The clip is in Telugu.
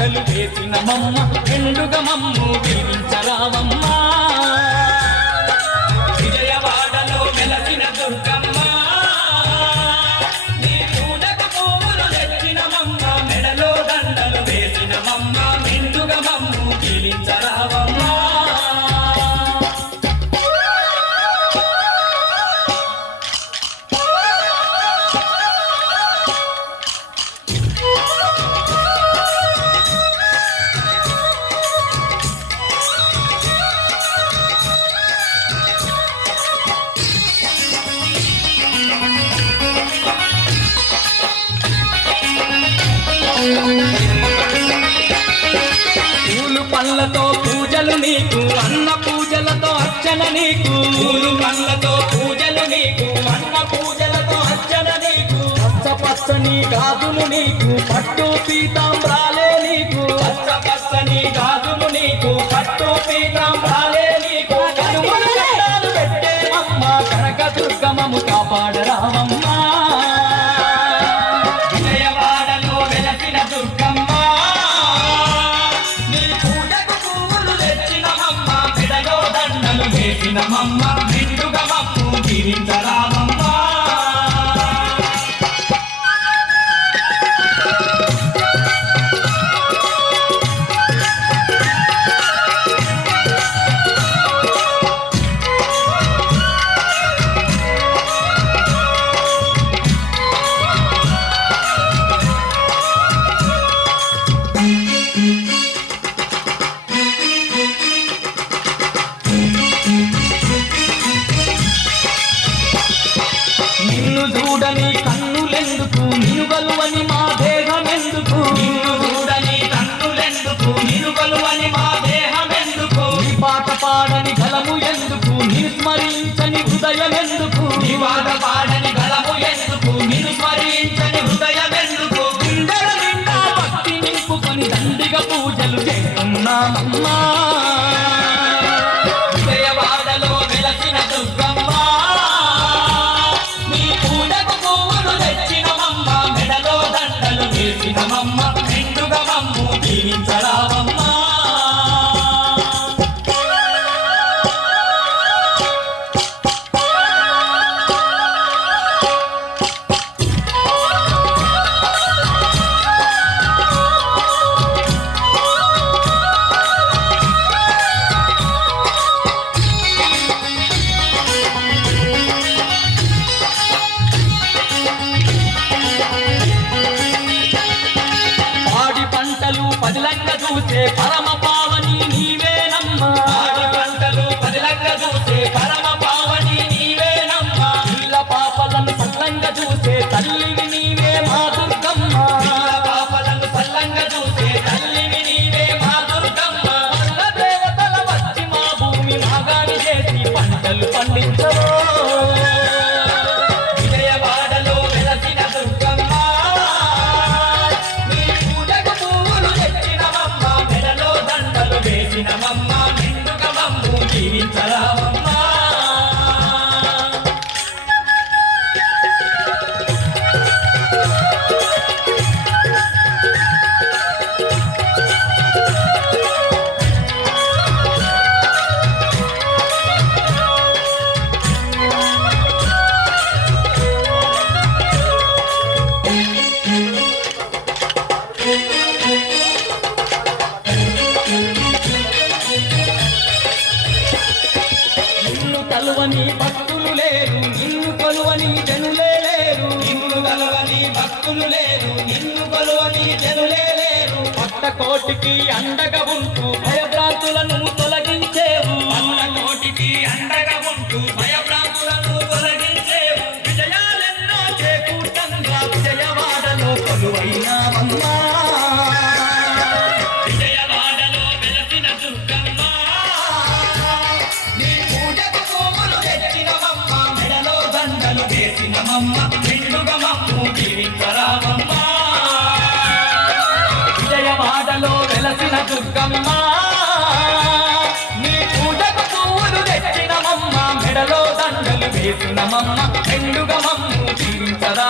దండలు వేసిన మమ్మ మెండుగా మమ్ము దీవించరావమ్మ విజయవాడలో వెలసిన దుర్గమ్మ నీ పూజకు పువ్వులు తెచ్చిన మమ్మ మెడలో దండలు వేసిన మమ్మ మెండుగా మమ్ము దీవించరావమ్మ పూలు పళ్ళతో పూజలు నీకు అన్న పూజలతో అర్చన నీకు పూలు పళ్ళతో పూజలు నీకు అన్న పూజలతో అర్చన నీకు పచ్చ పచ్చని గాజులు నీకు పట్టు పీతాంబ్రాలే నీకు పచ్చ పచ్చని గాజులు నీకు పట్టు పీతాంబ్రాలే నీకు కనుమలు కట్టాలు పెట్టే అమ్మ కనక దుర్గమము కాపాడరావమ్మ మమ్మ మెండుగా మమ్ము దీవించరావమ్మ నిన్ను చూడని కన్నులెందుకు నినుగలువని మా దేహమెందుకు నిన్ను చూడని కన్నులెందుకు నినుగలువని మా దేహమెందుకు నీ పాట పాడని గలము ఎందుకు నిన్ను స్మరించని హృదయమెందుకు నీ పాట పాడని గలము ఎందుకు నిన్ను స్మరించని హృదయమెందుకు గుండెల నిండా భక్తి నింపుకొని దండిగా పూజలు చేస్తున్నామమ్మా విజయవాడలో వెలసిన దుర్గమ్మ మమ్మ మెండుగా మమ్ము దీవించరావమ్మ పదిలంగ చూసే పరమ పావని నీవేనమ్మ ఆడి పంటలు పదిలంగ చూసే పరమ పావని నీవేనమ్మ పిల్ల పాపలను సల్లంగ చూసే తల్లివి నీవే మా దుర్గమ్మ పిల్ల పాపలను సల్లంగ చూసే తల్లివి నీవే మా దుర్గమ్మ వల్ల దేవతల వచ్చి మా భూమి నాగాని చేసి పంటలు పండించవో విజయవాడలో వెలసిన దుర్గమ్మ మమ్మ మెండుగా మమ్ము దీవించరావమ్మ కలువని భక్తులు లేరు నిన్ను కొలువని జనులే లేరు నిన్ను కలువని భక్తులు లేరు నిన్ను కొలువని జనులే లేరు పట్ట కోటికి అండగా ఉంటూ భయభ్రాంతులను తొలగించేవు పట్ట కోటికి అండగా ఉంటూ భయభ్రాంతులను తొలగించేవు విజయాలెన్నో చేకూర్చంగా విజయవాడలో కొలువైనావమ్మ విజయవాడలో వెలసిన దుర్గమ్మ వేసిన మమ్మ మెండుగా మమ్ము దీవించరావమ్మ విజయవాడలో వెలసిన దుర్గమ్మ నీ పూజకు పువ్వులు తెచ్చిన మమ్మ మెడలో దండలు వేసిన మమ్మ మెండుగా మమ్ము దీవించరా